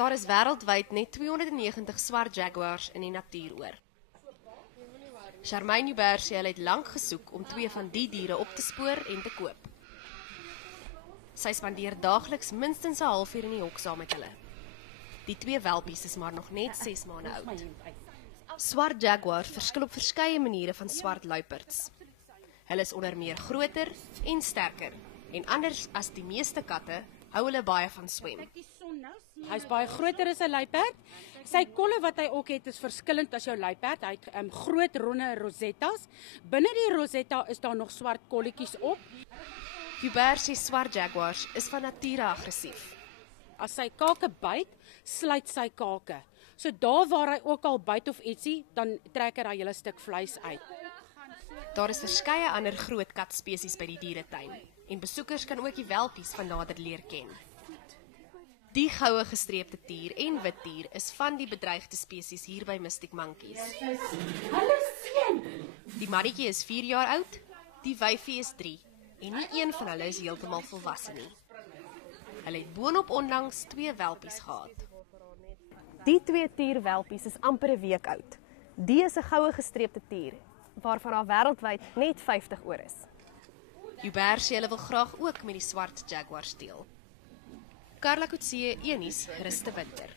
Daar is wêreldwyd net 290 swart jaguars in die natuur oor. Charmaine Joubert sê hulle het lank gesoek om 2 van die diere op te spoor en te koop. Sy spandeer daagliks minstens 'n halfuur in die hok saam met hulle. Die 2 welpies is maar nog net 6 maande oud. Swart jaguars verskil op verskeie maniere van swart luiperds. Hulle is onder meer groter en sterker, en anders as die meeste katte, hou hulle baie van swem. Hy is baie groter as 'n luiperd. Sy kolle wat hy ook het is verskillend as jou luiperd. Hy het groot ronde rosettas. Binne die rosetta is daar nog swart kolletjies op. Joubert sê swart jaguars is van nature aggressief. As sy kake byt, sluit sy kake. So daar waar hy ook al byt of ietsie, dan trek hy daai hele stuk vleis uit. Daar is verskeie ander groot katspesies by die dieretuin, en besoekers kan ook die welpies van nader leer ken. Die goue gestreepte tier en wit tier is van die bedreigde spesies hier by Mystic Monkeys. Die mannetjie is 4 jaar oud, die wyfie is 3, en nie een van hulle is heeltemal volwasse nie. Hulle het boonop onlangs 2 welpies gehad. Die 2 tierwelpies is amper 'n week oud. Die is 'n goue gestreepte tier, waarvan daar wêreldwyd net 50 oor is. Joubert sê hulle wil graag ook met die swart jaguars deel. Carla Coetzee, Eunice, Ruste Winter.